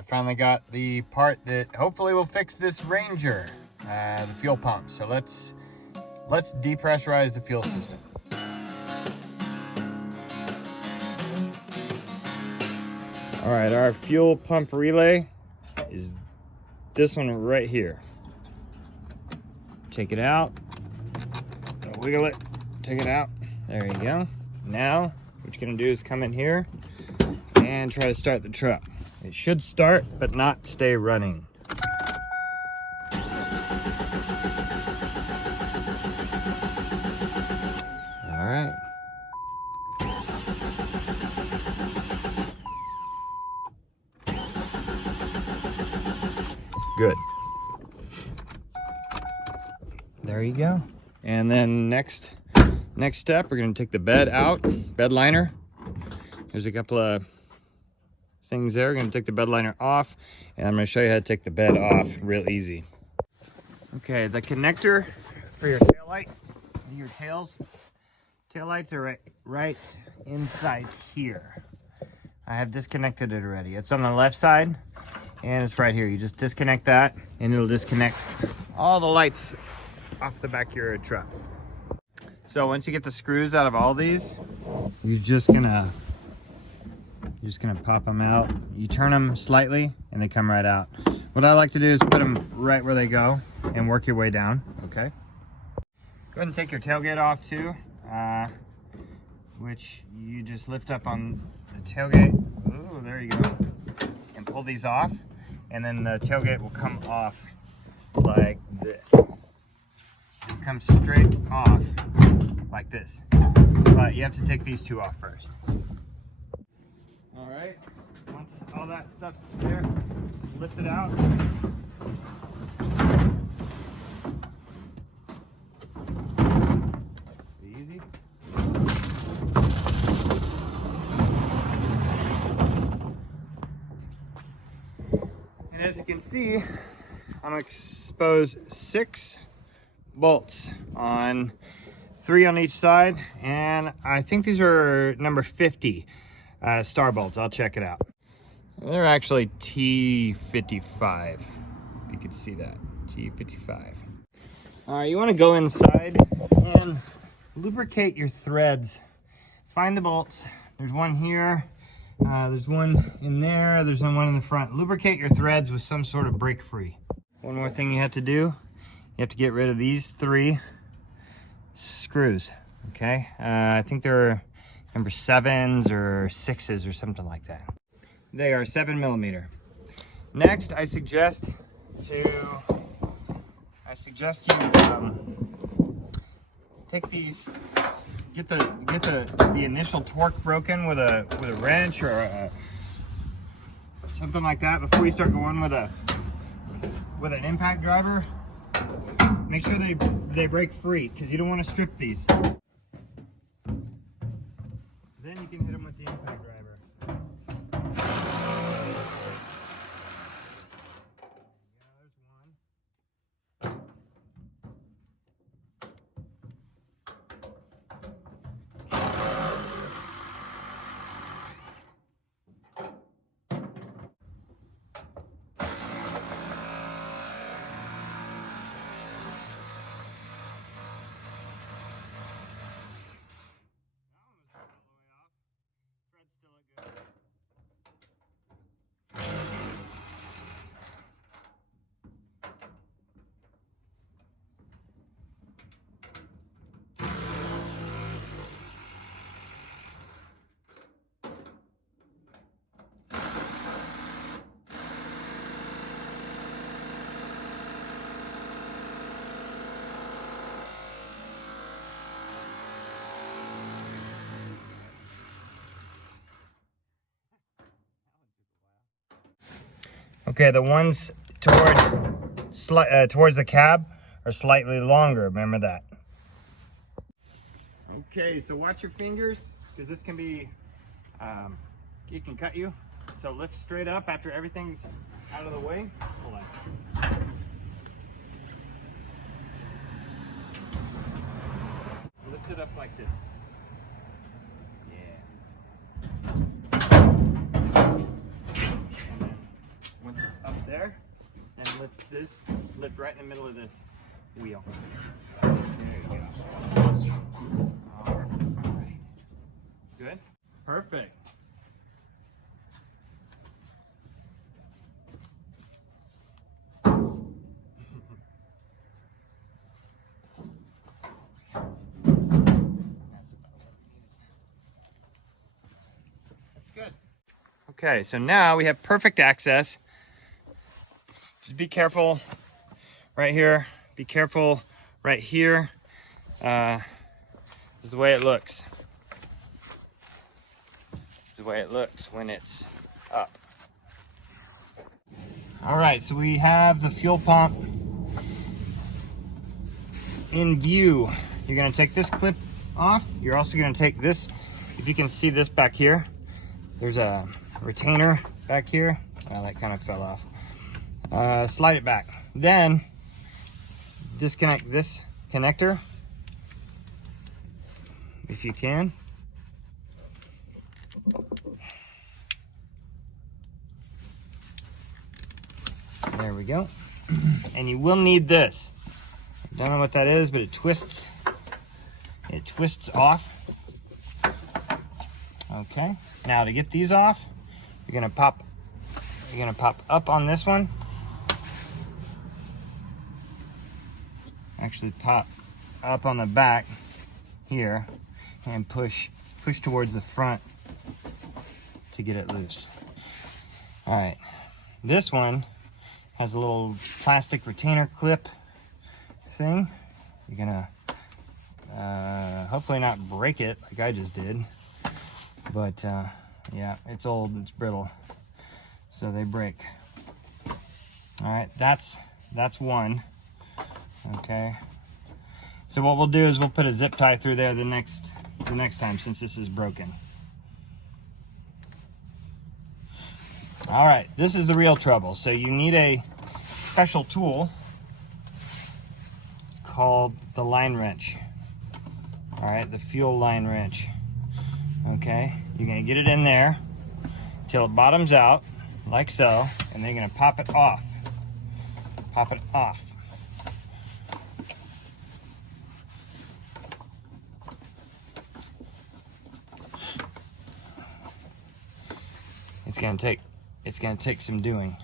I finally got the part that hopefully will fix this Ranger, the fuel pump. So let's depressurize the fuel system. All right, our fuel pump relay is this one right here. Take it out, wiggle it, take it out. There you go. Now, what you're gonna do is come in here and try to start the truck. It should start, but not stay running. All right. Good. There you go. And then next step, we're gonna take the bed out, bed liner. There's a couple of things there. We're gonna take the bed liner off, and I'm gonna show you how to take the bed off real easy. Okay, the connector for your tail light, your tail lights are right inside here. I have disconnected it already. It's on the left side, and it's right here. You just disconnect that, and it'll disconnect all the lights off the back of your truck. So once you get the screws out of all these, you're just gonna pop them out. You turn them slightly and they come right out. What I like to do is put them right where they go and work your way down, okay? Go ahead and take your tailgate off too, which you just lift up on the tailgate. Ooh, there you go. And pull these off, and then the tailgate will come off like this. It comes straight off like this. But you have to take these two off first. All right, once all that stuff's there, lift it out. Easy. And as you can see, I'm gonna expose 6 bolts on 3 on each side, and I think these are number 50 star bolts. I'll check it out. They're actually T55, if you can see that, T55. All right, you want to go inside and lubricate your threads. Find the bolts. There's one here, there's one in there, there's one in the front. Lubricate your threads with some sort of break free. One more thing you have to do, you have to get rid of these 3 screws, okay? I think they're number 7s or 6s or something like that. They are 7mm. Next, I suggest you take these, get the initial torque broken with a wrench or something like that before you start going with an impact driver. Make sure they break free, because you don't want to strip these. Then you can hit them with the impact driver. Yeah, there's one. Okay, the ones towards the cab are slightly longer, remember that. Okay, so watch your fingers, because this can be, it can cut you. So lift straight up after everything's out of the way. Hold on. Lift it up like this. there and lift right in the middle of this wheel. There you go. All right. Good? Perfect. That's good. Okay, so now we have perfect access. Just be careful right here. Be careful right here. This is the way it looks. This is the way it looks when it's up. All right, so we have the fuel pump in view. You're gonna take this clip off. You're also gonna take this, if you can see this back here, there's a retainer back here. Well, that kind of fell off. Slide it back. Then disconnect this connector if you can. There we go. And you will need this. I don't know what that is, but it twists. It twists off. Okay. Now to get these off, you're gonna pop up on this one. Actually pop up on the back here and push towards the front to get it loose. All right. This one has a little plastic retainer clip thing. You're gonna hopefully not break it like I just did, but yeah, it's old, it's brittle, so they break. All right, that's one. Okay, so what we'll do is we'll put a zip tie through there the next time, since this is broken. All right, this is the real trouble. So you need a special tool called the line wrench. All right, the fuel line wrench. Okay, you're gonna get it in there till it bottoms out, like so, and then you're gonna pop it off. Pop it off. It's gonna take some doing.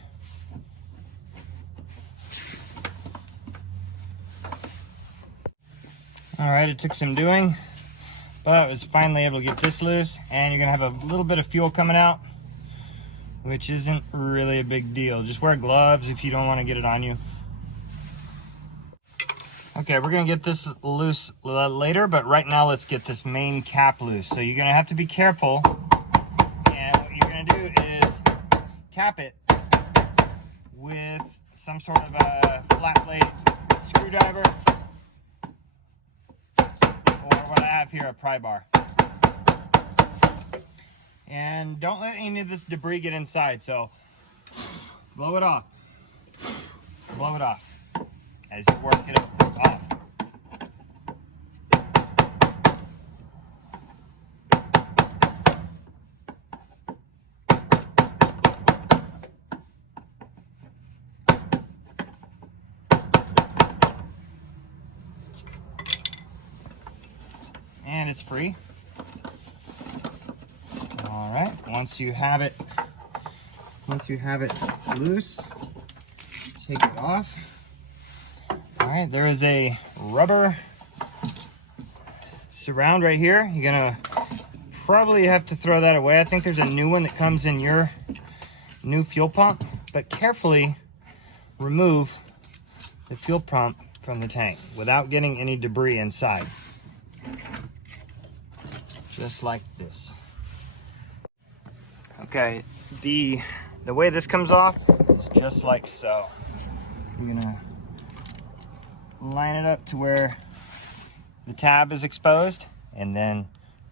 All right, it took some doing, but I was finally able to get this loose, and you're gonna have a little bit of fuel coming out, which isn't really a big deal. Just wear gloves if you don't want to get it on you. Okay, we're gonna get this loose later, but right now let's get this main cap loose. So you're gonna have to be careful, and what you're gonna do is tap it with some sort of a flat blade screwdriver, or what I have here, a pry bar. And don't let any of this debris get inside, so blow it off. Blow it off as you work it off. And it's free. All right, once you have it loose, take it off. All right, there is a rubber surround right here. You're gonna probably have to throw that away. I think there's a new one that comes in your new fuel pump, but carefully remove the fuel pump from the tank without getting any debris inside. Just like this. Okay, the way this comes off is just like so. You're gonna line it up to where the tab is exposed and then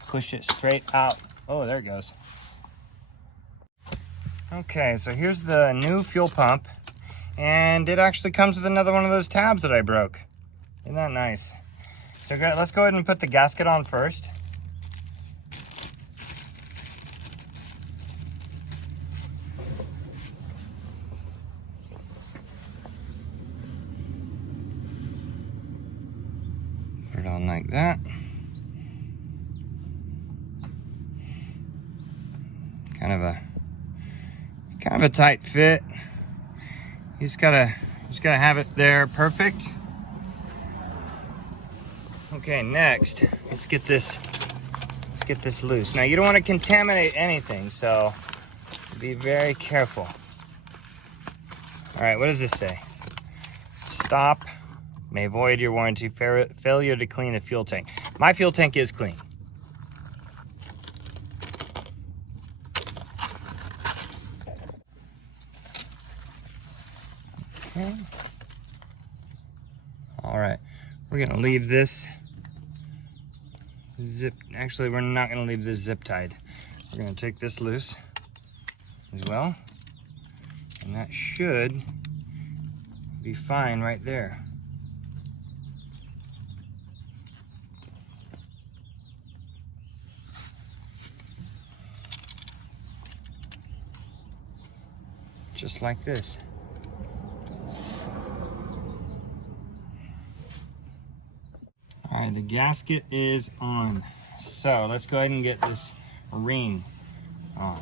push it straight out. Oh, there it goes. Okay, so here's the new fuel pump, and it actually comes with another one of those tabs that I broke. Isn't that nice? So let's go ahead and put the gasket on first. like that. Kind of a tight fit. You just gotta have it there perfect. Okay, next, let's get this loose. Now you don't want to contaminate anything, so be very careful. All right, what does this say? Stop may void your warranty. Failure to clean the fuel tank. My fuel tank is clean. Okay. All right, we're gonna leave this zip. Actually, we're not gonna leave this zip tied. We're gonna take this loose as well, and that should be fine right there. Just like this. All right, the gasket is on. So let's go ahead and get this ring on.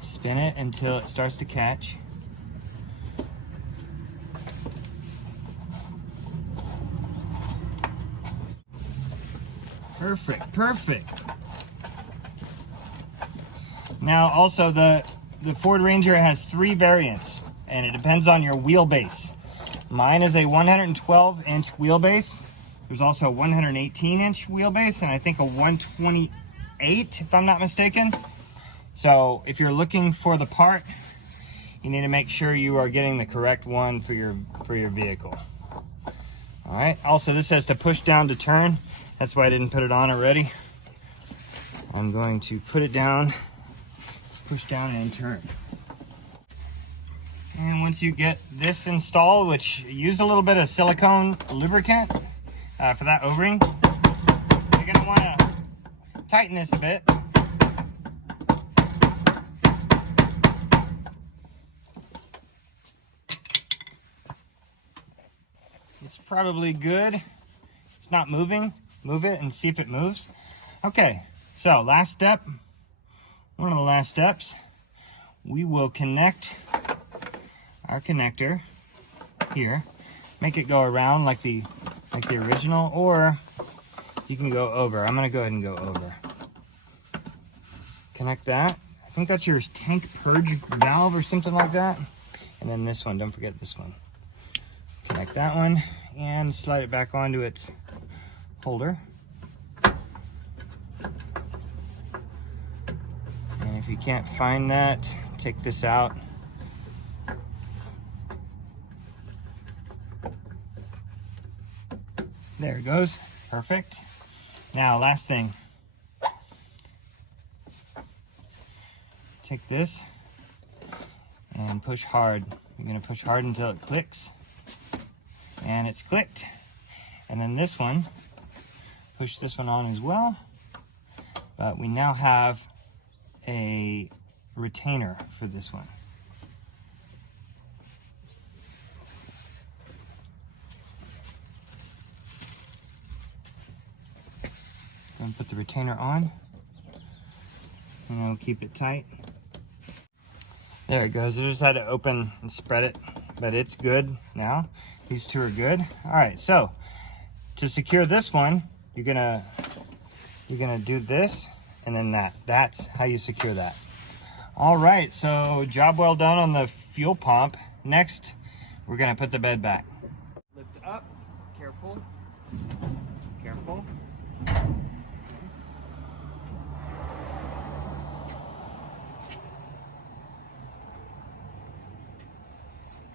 Spin it until it starts to catch. Perfect, perfect. Now also the Ford Ranger has 3 variants, and it depends on your wheelbase. Mine is a 112-inch wheelbase. There's also a 118-inch wheelbase, and I think a 128, if I'm not mistaken. So if you're looking for the part, you need to make sure you are getting the correct one for your vehicle. All right, also this says to push down to turn. That's why I didn't put it on already. I'm going to put it down, push down and turn. And once you get this installed, which use a little bit of silicone lubricant for that O-ring, you're gonna wanna tighten this a bit. It's probably good. It's not moving. Move it and see if it moves. Okay, so last step, one of the last steps, we will connect our connector here. Make it go around like the original, or you can go over. I'm gonna go ahead and go over. Connect that. I think that's your tank purge valve or something like that. And then this one, don't forget this one. Connect that one and slide it back onto its holder. And if you can't find that, take this out. There it goes, perfect. Now, last thing. Take this and push hard. You're gonna push hard until it clicks. And it's clicked. And then this one, push this one on as well. But we now have a retainer for this one. And put the retainer on, and I'll keep it tight. There it goes. I just had to open and spread it, but it's good now. These two are good. All right, so to secure this one, you're gonna do this and then that. That's how you secure that. All right, so job well done on the fuel pump. Next, we're gonna put the bed back. Lift up, careful, careful.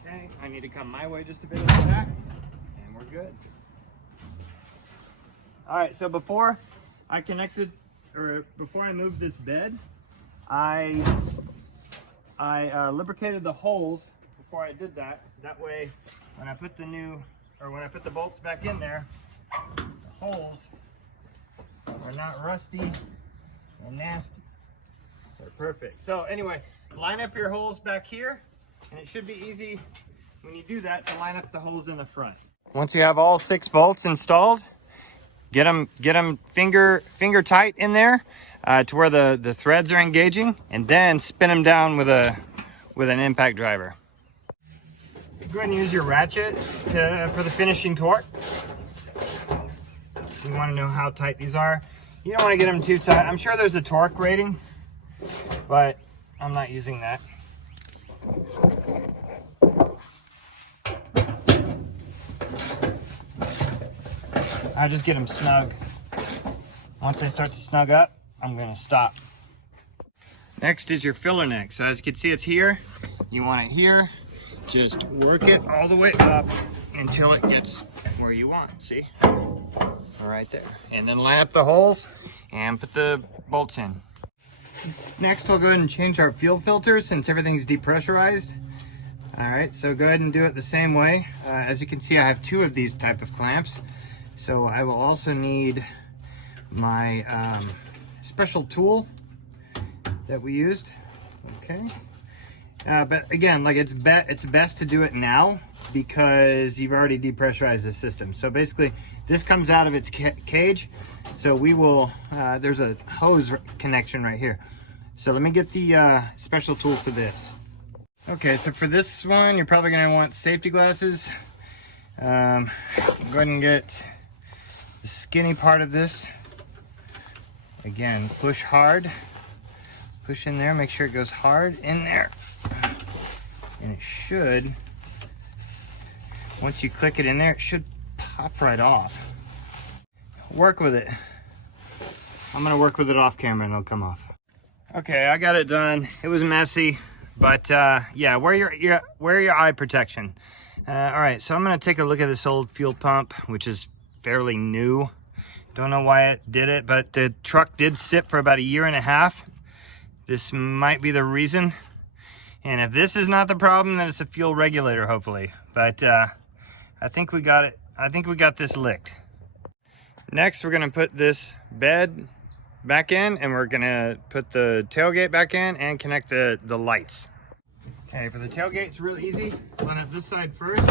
Okay, I need to come my way just a bit like that, and we're good. All right, so before I moved this bed, I lubricated the holes before I did that. That way, when I put the bolts back in there, the holes are not rusty or nasty. They're perfect. So anyway, line up your holes back here, and it should be easy when you do that, to line up the holes in the front. Once you have all 6 bolts installed, get them finger tight in there to where the threads are engaging, and then spin them down with an impact driver. Go ahead and use your ratchet for the finishing torque. You want to know how tight these are. You don't want to get them too tight. I'm sure there's a torque rating, but I'm not using that. I just get them snug. Once they start to snug up, I'm going to stop. Next is your filler neck. So as you can see, it's here. You want it here. Just work it all the way up until it gets where you want. See? Right there. And then line up the holes and put the bolts in. Next, we'll go ahead and change our fuel filter since everything's depressurized. All right, so go ahead and do it the same way. As you can see, I have 2 of these type of clamps. So I will also need my special tool that we used. Okay. But again, like it's best to do it now because you've already depressurized the system. So basically, this comes out of its cage. So we will, there's a hose connection right here. So let me get the special tool for this. Okay, so for this one, you're probably gonna want safety glasses. Go ahead and get the skinny part of this. Again, push hard. Push in there, make sure it goes hard in there. And it should, once you click it in there, it should pop right off. Work with it. I'm gonna work with it off camera and it'll come off. Okay, I got it done. It was messy, but yeah, wear your eye protection. All right, so I'm gonna take a look at this old fuel pump, which is fairly new. Don't know why it did it, but the truck did sit for about 1.5 years. This might be the reason. And if this is not the problem, then it's a fuel regulator, hopefully. But I think we got it. I think we got this licked. Next, we're gonna put this bed back in, and we're gonna put the tailgate back in and connect the lights. Okay, for the tailgate, it's real easy. Line up this side first.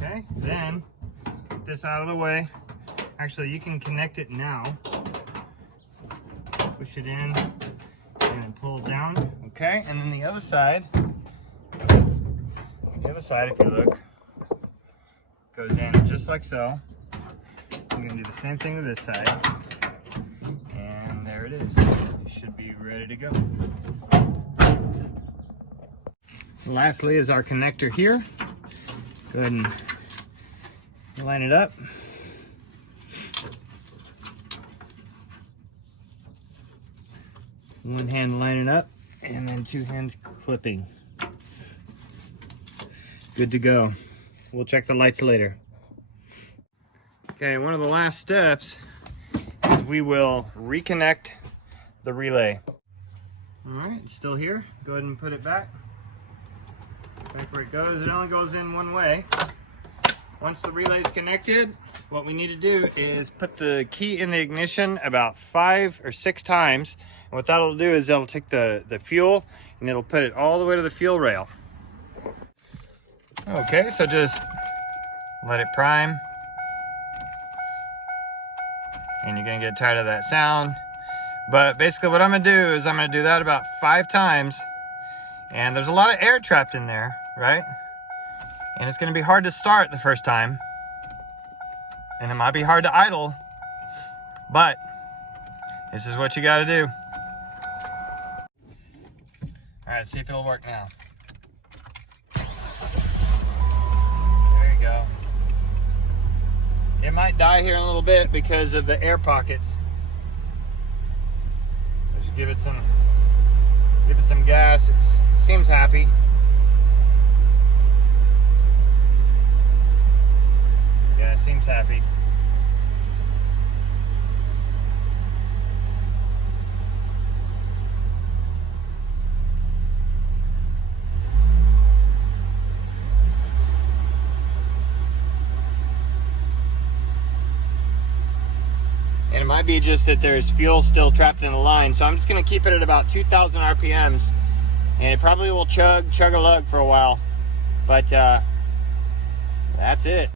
Okay, then get this out of the way. Actually, you can connect it now. Push it in and pull it down. Okay, and then the other side, if you look, goes in just like so. I'm gonna do the same thing with this side. And there it is. It should be ready to go. And lastly is our connector here. Go ahead and line it up. One hand lining up and then 2 hands clipping. Good to go. We'll check the lights later. Okay, one of the last steps is we will reconnect the relay. All right, it's still here. Go ahead and put it back. Back where it goes. It only goes in one way. Once the relay is connected, what we need to do is put the key in the ignition about 5 or 6 times. And what that'll do is it'll take the fuel and it'll put it all the way to the fuel rail. Okay, so just let it prime. And you're gonna get tired of that sound. But basically what I'm gonna do is I'm gonna do that about 5 times. And there's a lot of air trapped in there, right? And it's gonna be hard to start the first time. And it might be hard to idle, but this is what you gotta do. All right, see if it'll work now. There you go. It might die here in a little bit because of the air pockets. So just give it some gas. It seems happy. Yeah, it seems happy. might be just that there's fuel still trapped in the line. So I'm just gonna keep it at about 2,000 RPMs, and it probably will chug a lug for a while. But that's it.